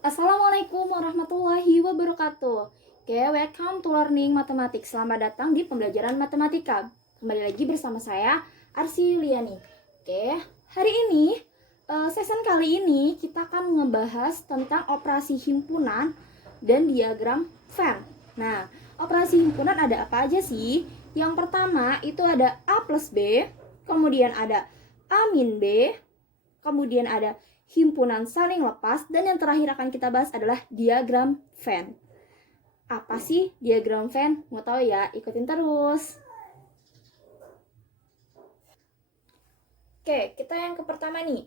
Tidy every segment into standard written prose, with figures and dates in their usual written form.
Assalamualaikum warahmatullahi wabarakatuh. Oke, welcome to learning matematik. Selamat datang di pembelajaran matematika. Kembali lagi bersama saya, Arsy Yuliani. Oke, hari ini, session kali ini kita akan ngebahas tentang operasi himpunan dan diagram Venn. Nah, operasi himpunan ada apa aja sih? Yang pertama itu ada A plus B, kemudian ada A min B, kemudian ada himpunan saling lepas, dan yang terakhir akan kita bahas adalah diagram Venn. Apa sih diagram Venn? Mau tahu ya? Ikutin terus. Oke, kita yang ke pertama nih.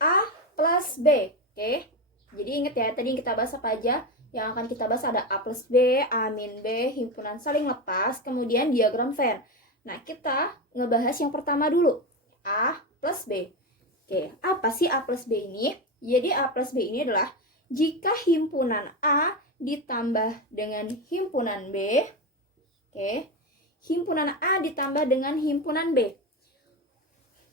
A plus B. Oke, jadi inget ya, tadi yang kita bahas apa aja? Yang akan kita bahas ada A plus B, A min B, himpunan saling lepas, kemudian diagram Venn. Nah, kita ngebahas yang pertama dulu. A plus B. Oke, apa sih A plus B ini? Jadi A plus B ini adalah jika himpunan A ditambah dengan himpunan B, oke, himpunan A ditambah dengan himpunan B,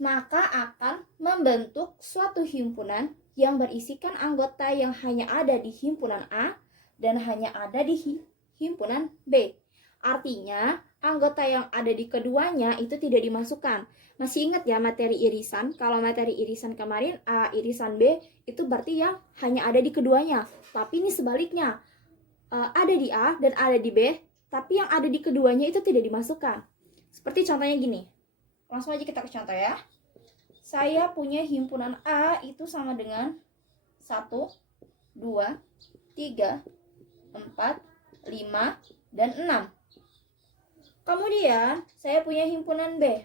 maka akan membentuk suatu himpunan yang berisikan anggota yang hanya ada di himpunan A dan hanya ada di himpunan B. Artinya, anggota yang ada di keduanya itu tidak dimasukkan. Masih ingat ya materi irisan? Kalau materi irisan kemarin A irisan B itu berarti yang hanya ada di keduanya. Tapi ini sebaliknya, ada di A dan ada di B, tapi yang ada di keduanya itu tidak dimasukkan. Seperti contohnya gini. Langsung aja kita ke contoh ya. Saya punya himpunan A itu sama dengan 1, 2, 3, 4, 5, dan 6. Kemudian saya punya himpunan B.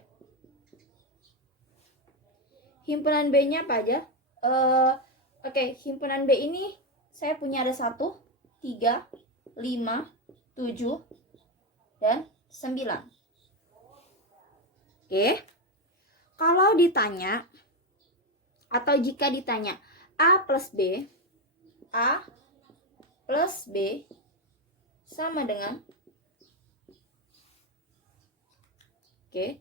Himpunan B-nya apa aja? Oke, himpunan B ini saya punya ada 1, 3, 5, 7, dan 9. Oke. Kalau ditanya, atau jika ditanya A plus B, A plus B sama dengan, oke,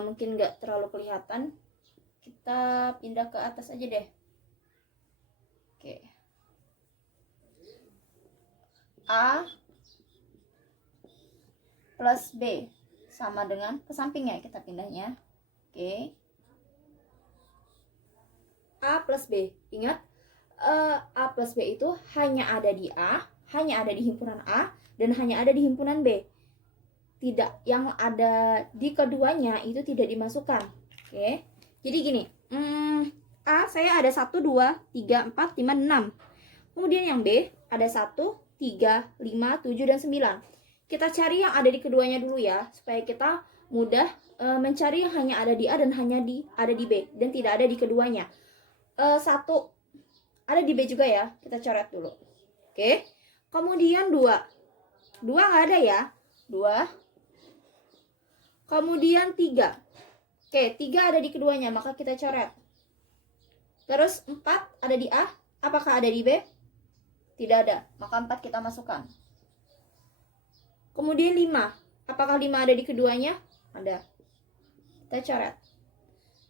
mungkin nggak terlalu kelihatan, kita pindah ke atas aja deh. Oke, A plus B sama dengan, ke samping ya kita pindahnya. Oke, A plus B, ingat A plus B itu hanya ada di A, hanya ada di himpunan A, dan hanya ada di himpunan B. Tidak, yang ada di keduanya itu tidak dimasukkan. Oke, jadi gini, A saya ada 1, 2, 3, 4, 5, 6. Kemudian yang B ada 1, 3, 5, 7, dan 9. Kita cari yang ada di keduanya dulu ya, supaya kita mudah mencari yang hanya ada di A dan hanya ada di B, dan tidak ada di keduanya. 1 ada di B juga ya, kita coret dulu. Oke, kemudian 2 nggak ada ya, 2. Kemudian 3. Oke, 3 ada di keduanya, maka kita coret. Terus 4 ada di A, apakah ada di B? Tidak ada, maka 4 kita masukkan. Kemudian 5, apakah 5 ada di keduanya? Ada. Kita coret.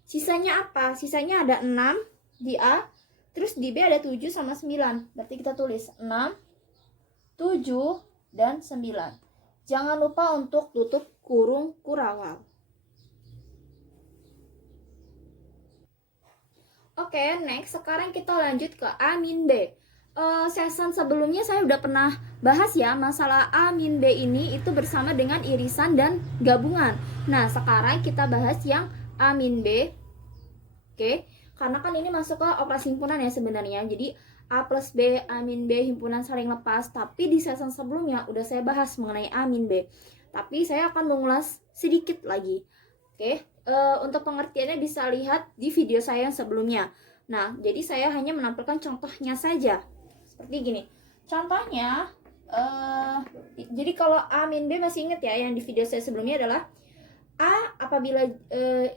Sisanya apa? Sisanya ada 6 di A, terus di B ada 7 sama 9. Berarti kita tulis 6, 7, dan 9. Jangan lupa untuk tutup kurung kurawal. Oke, next. Sekarang kita lanjut ke A min B. Season sebelumnya saya udah pernah bahas ya masalah A min B ini itu bersama dengan irisan dan gabungan. Nah, sekarang kita bahas yang A min B. Oke, karena kan ini masuk ke operasi himpunan ya sebenarnya. Jadi A plus B, A min B, himpunan saling lepas. Tapi di season sebelumnya udah saya bahas mengenai A min B. Tapi saya akan mengulas sedikit lagi. Oke, untuk pengertiannya bisa lihat di video saya yang sebelumnya. Nah, jadi saya hanya menampilkan contohnya saja. Seperti gini. Contohnya, jadi kalau A min B masih ingat ya, yang di video saya sebelumnya adalah A apabila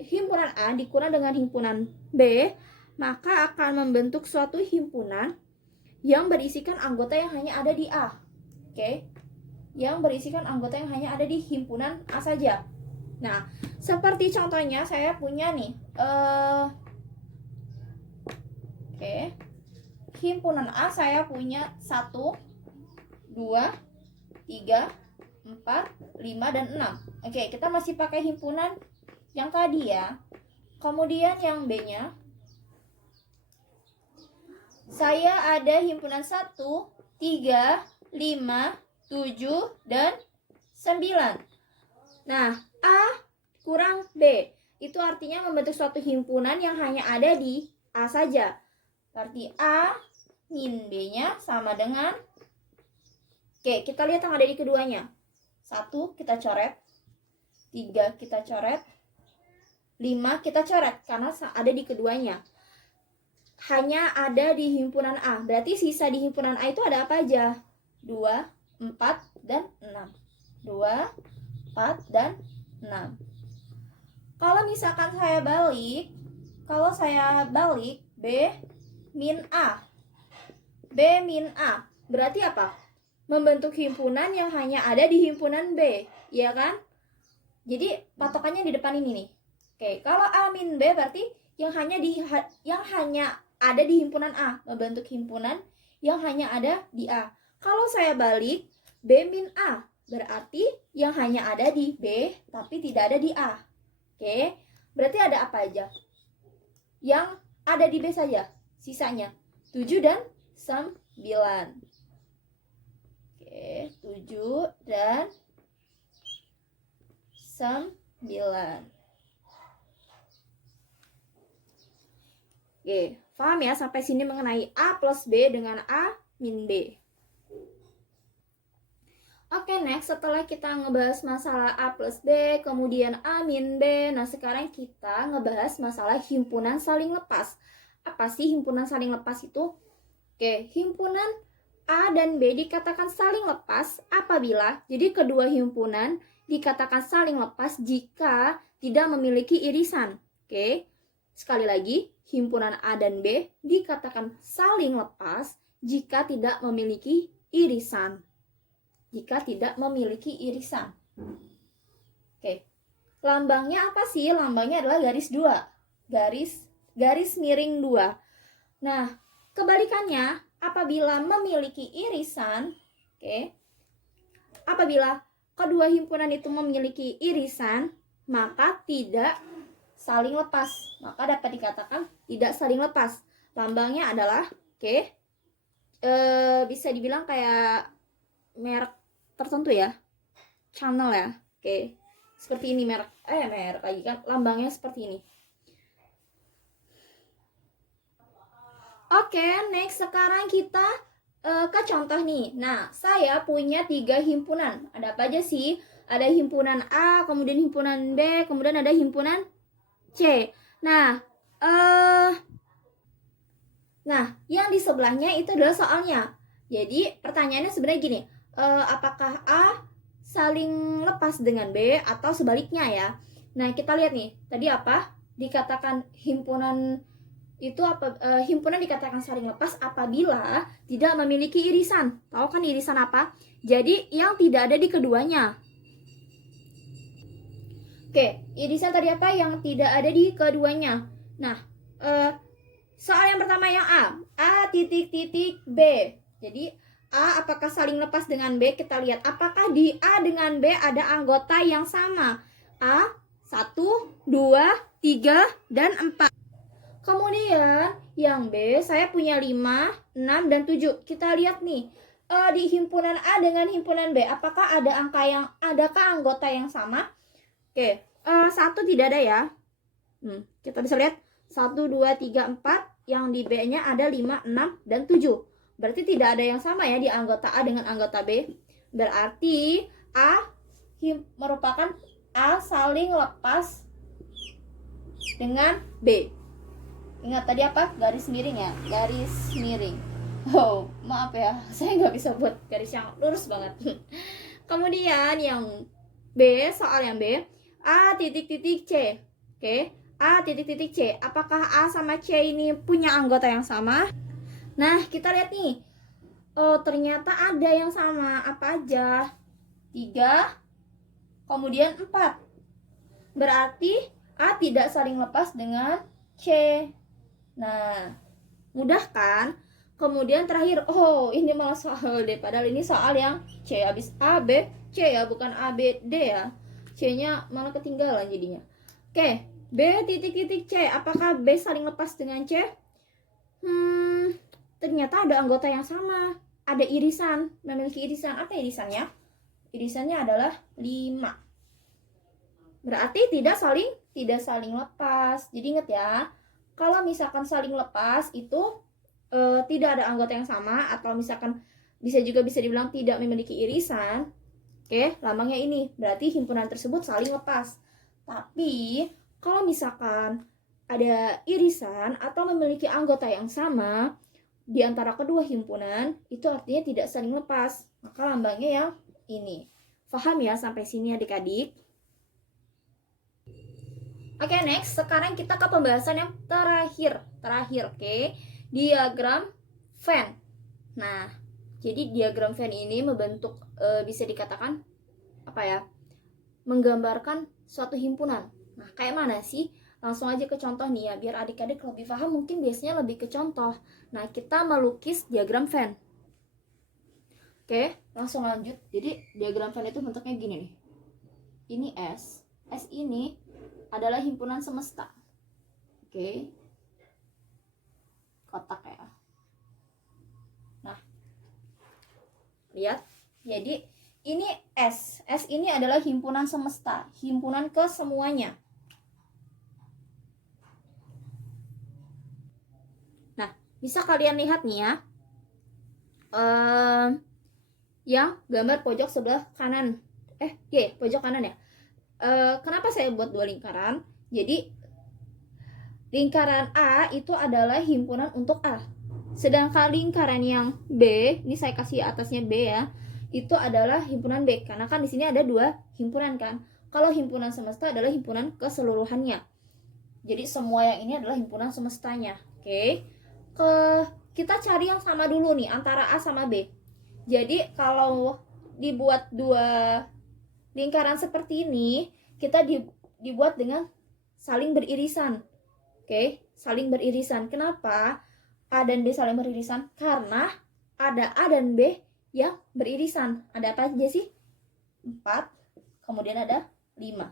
himpunan A dikurang dengan himpunan B, maka akan membentuk suatu himpunan yang berisikan anggota yang hanya ada di A. Oke, yang berisikan anggota yang hanya ada di himpunan A saja. Nah, seperti contohnya saya punya nih, oke, himpunan A saya punya 1, 2, 3, 4, 5, dan 6. Oke, kita masih pakai himpunan yang tadi ya. Kemudian yang B-nya, saya ada himpunan 1, 3, 5, 7, dan 9. Nah, A kurang B. Itu artinya membentuk suatu himpunan yang hanya ada di A saja. Berarti A min B-nya sama dengan, oke, kita lihat yang ada di keduanya. 1 kita coret, 3 kita coret, 5 kita coret karena ada di keduanya. Hanya ada di himpunan A. Berarti sisa di himpunan A itu ada apa aja? 2, 4, dan 6. 2, 4, dan 6. Kalau misalkan saya balik B min A. B min A. Berarti apa? Membentuk himpunan yang hanya ada di himpunan B, ya kan? Jadi patokannya di depan ini nih. Oke, kalau A min B berarti yang hanya ada di himpunan A, membentuk himpunan yang hanya ada di A. Kalau saya balik B min A, berarti yang hanya ada di B tapi tidak ada di A. Oke, berarti ada apa aja? Yang ada di B saja, sisanya 7 dan 9. Oke, 7 dan 9. Oke, paham ya sampai sini mengenai A plus B dengan A min B. Oke, next, setelah kita ngebahas masalah A plus B, kemudian A min B, nah sekarang kita ngebahas masalah himpunan saling lepas. Apa sih himpunan saling lepas itu? Oke, himpunan A dan B dikatakan saling lepas apabila, jadi kedua himpunan dikatakan saling lepas jika tidak memiliki irisan. Oke, sekali lagi, himpunan A dan B dikatakan saling lepas jika tidak memiliki irisan. Jika tidak memiliki irisan. Oke. Lambangnya apa sih? Lambangnya adalah garis 2. Garis miring 2. Nah, kebalikannya apabila memiliki irisan, oke. Apabila kedua himpunan itu memiliki irisan, maka tidak saling lepas. Maka dapat dikatakan tidak saling lepas. Lambangnya adalah, oke, bisa dibilang kayak merek tertentu ya, channel ya, oke, seperti ini merek lagi kan, lambangnya seperti ini. Oke, next, sekarang kita ke contoh nih. Nah, saya punya 3 himpunan. Ada apa aja sih? Ada himpunan A, kemudian himpunan B, kemudian ada himpunan C. Nah, yang di sebelahnya itu adalah soalnya. Jadi pertanyaannya sebenarnya gini, apakah A saling lepas dengan B atau sebaliknya ya? Nah, kita lihat nih, tadi apa? Dikatakan himpunan itu apa? Himpunan dikatakan saling lepas apabila tidak memiliki irisan. Tahu kan irisan apa? Jadi yang tidak ada di keduanya. Oke, irisan tadi apa? Yang tidak ada di keduanya. Nah, soal yang pertama yang A titik B. Jadi A apakah saling lepas dengan B? Kita lihat apakah di A dengan B ada anggota yang sama. A 1, 2, 3, dan 4. Kemudian yang B saya punya 5, 6, dan 7. Kita lihat nih, di himpunan A dengan himpunan B apakah adakah anggota yang sama? Oke, 1 tidak ada ya. Kita bisa lihat 1, 2, 3, 4. Yang di B-nya ada 5, 6, dan 7. Berarti tidak ada yang sama ya di anggota A dengan anggota B. Berarti merupakan A saling lepas dengan B. Ingat tadi apa? Garis miring ya? Garis miring. Oh, maaf ya. Saya nggak bisa buat garis yang lurus banget. Kemudian yang B, soal yang B. A titik C. Oke. A titik C. Apakah A sama C ini punya anggota yang sama? Nah, kita lihat nih. Oh, ternyata ada yang sama. Apa aja? 3, kemudian 4. Berarti A tidak saling lepas dengan C. Nah, mudah kan? Kemudian terakhir, oh ini malah soal D, padahal ini soal yang C, habis A, B, C ya, bukan A, B, D ya. C-nya malah ketinggalan jadinya. Oke, B titik-titik C, apakah B saling lepas dengan C? Ternyata ada anggota yang sama, ada irisan, memiliki irisan. Apa irisannya? Irisannya adalah 5. Berarti tidak saling lepas. Jadi ingat ya, kalau misalkan saling lepas itu tidak ada anggota yang sama, atau misalkan bisa dibilang tidak memiliki irisan. Oke, lambangnya ini. Berarti himpunan tersebut saling lepas. Tapi kalau misalkan ada irisan atau memiliki anggota yang sama di antara kedua himpunan, itu artinya tidak saling lepas. Maka lambangnya yang ini. Paham ya sampai sini adik-adik? Oke, next. Sekarang kita ke pembahasan yang terakhir, oke. Diagram Venn. Nah, jadi diagram Venn ini membentuk bisa dikatakan apa ya? Menggambarkan suatu himpunan. Nah, kayak mana sih? Langsung aja ke contoh nih ya, biar adik-adik lebih paham, mungkin biasanya lebih ke contoh. Nah, kita melukis diagram Venn. Oke, langsung lanjut. Jadi diagram Venn itu bentuknya gini nih. Ini S. S ini adalah himpunan semesta. Oke. Kotak ya. Nah, lihat. Jadi ini S. S ini adalah himpunan semesta, himpunan ke semuanya. Nah, bisa kalian lihat nih ya. Yang gambar pojok sebelah kanan. Pojok kanan ya. Kenapa saya buat 2 lingkaran? Jadi lingkaran A itu adalah himpunan untuk A. Sedangkan lingkaran yang B, ini saya kasih atasnya B ya, itu adalah himpunan B. Karena kan di sini ada 2 himpunan kan. Kalau himpunan semesta adalah himpunan keseluruhannya. Jadi semua yang ini adalah himpunan semestanya. Oke. Kita cari yang sama dulu nih antara A sama B. Jadi kalau dibuat 2 lingkaran seperti ini, kita dibuat dengan saling beririsan. Oke, saling beririsan. Kenapa A dan B saling beririsan? Karena ada A dan B yang beririsan. Ada apa aja sih? 4, kemudian ada 5.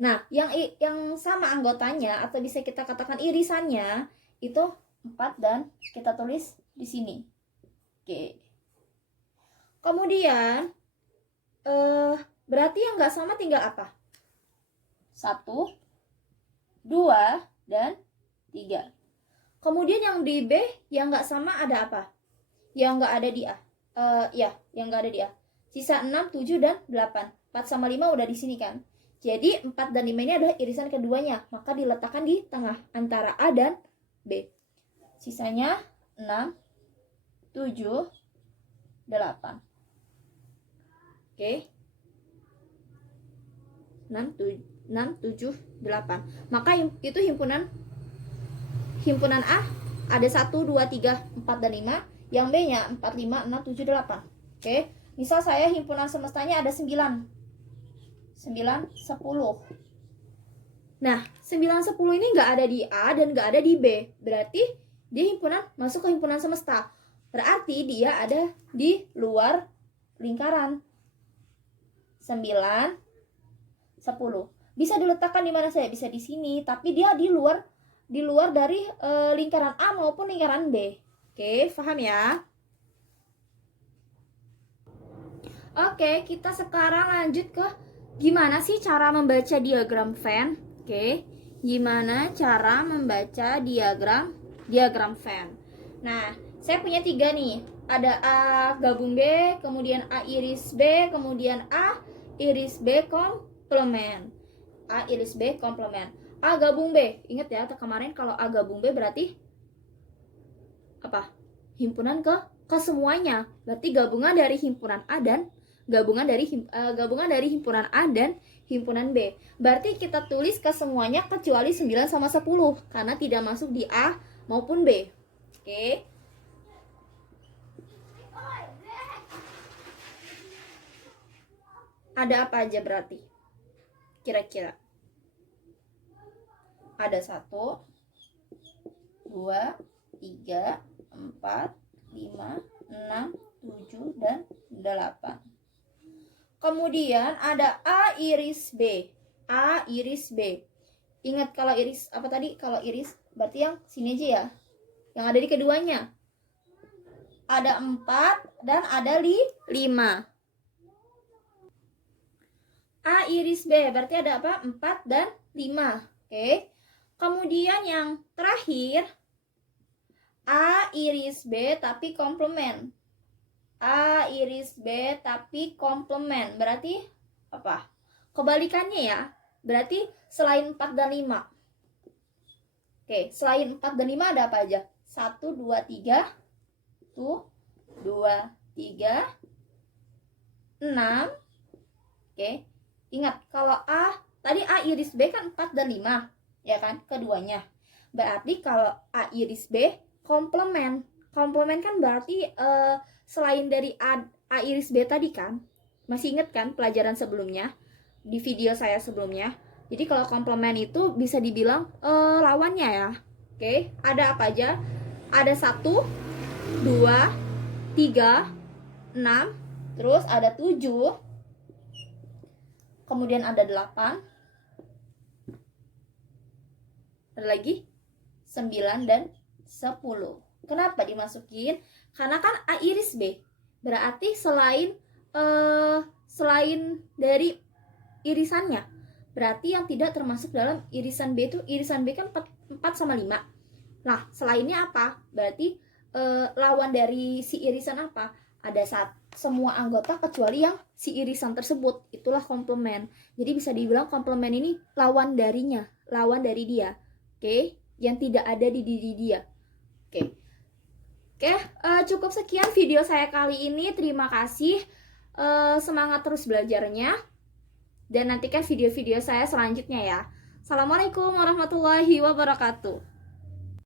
Nah, yang sama anggotanya atau bisa kita katakan irisannya itu 4 dan kita tulis di sini. Oke. Kemudian berarti yang nggak sama tinggal apa? 1, 2, dan 3. Kemudian yang di B yang nggak sama ada apa? Yang nggak ada di A. Yang nggak ada di A. Sisa 6, 7, dan 8. 4 sama 5 udah di sini kan. Jadi 4 dan 5 ini adalah irisan keduanya. Maka diletakkan di tengah antara A dan B. Sisanya 6, 7, 8. Oke. 6, 7, 8. Maka itu himpunan A ada 1, 2, 3, 4, dan 5. Yang B nya 4, 5, 6, 7, 8. Oke. Misal saya himpunan semestanya ada 9, 10. Nah, 9, 10 ini nggak ada di A dan nggak ada di B. Berarti dia masuk ke himpunan semesta. Berarti dia ada di luar lingkaran. 9, 10. Bisa diletakkan di mana saja, bisa di sini, tapi dia di luar dari lingkaran A maupun lingkaran B. Oke, paham ya? Oke, kita sekarang lanjut ke gimana sih cara membaca diagram Venn. Oke, gimana cara membaca diagram Venn. Nah, saya punya 3 nih. Ada A gabung B, kemudian A iris B, kemudian A iris B komplement. A iris B komplement. A gabung B. Ingat ya, kemarin kalau A gabung B berarti apa? Himpunan ke semuanya. Berarti gabungan dari himpunan A dan gabungan dari himpunan A dan himpunan B. Berarti kita tulis ke semuanya kecuali 9 sama 10 karena tidak masuk di A maupun B. Oke. Ada apa aja berarti? Kira-kira ada 1, 2, 3, 4, 5, 6, 7, dan 8. Kemudian ada A iris B. A iris B. Ingat kalau iris apa tadi? Kalau iris berarti yang sini aja ya. Yang ada di keduanya. Ada 4 dan ada 5. A iris B berarti ada apa? 4 dan 5. Oke. Kemudian yang terakhir A iris B tapi komplement. A iris B tapi komplement. Berarti apa? Kebalikannya ya. Berarti selain 4 dan 5. Oke, selain 4 dan 5 ada apa aja? 1, 2, 3. Tuh. 2, 3. 6. Oke. Ingat, kalau A, tadi A iris B kan 4 dan 5. Ya kan? Keduanya. Berarti kalau A iris B komplement. Komplement kan berarti selain dari A iris B tadi kan. Masih ingat kan pelajaran sebelumnya? Di video saya sebelumnya. Jadi kalau komplement itu bisa dibilang lawannya ya. Oke, ada apa aja? Ada 1, 2, 3, 6, terus ada 7. Kemudian ada 8. Ada lagi 9 dan 10. Kenapa dimasukin? Karena kan A iris B. Berarti selain dari irisannya. Berarti yang tidak termasuk dalam irisan B itu, irisan B kan 4 sama 5. Nah, selainnya apa? Berarti lawan dari si irisan apa? Ada semua anggota kecuali yang si irisan tersebut. Itulah komplement. Jadi bisa dibilang komplement ini lawan darinya, lawan dari dia. Oke, yang tidak ada di diri dia. Oke, cukup sekian video saya kali ini. Terima kasih. Semangat terus belajarnya. Dan nantikan video-video saya selanjutnya ya. Assalamualaikum warahmatullahi wabarakatuh.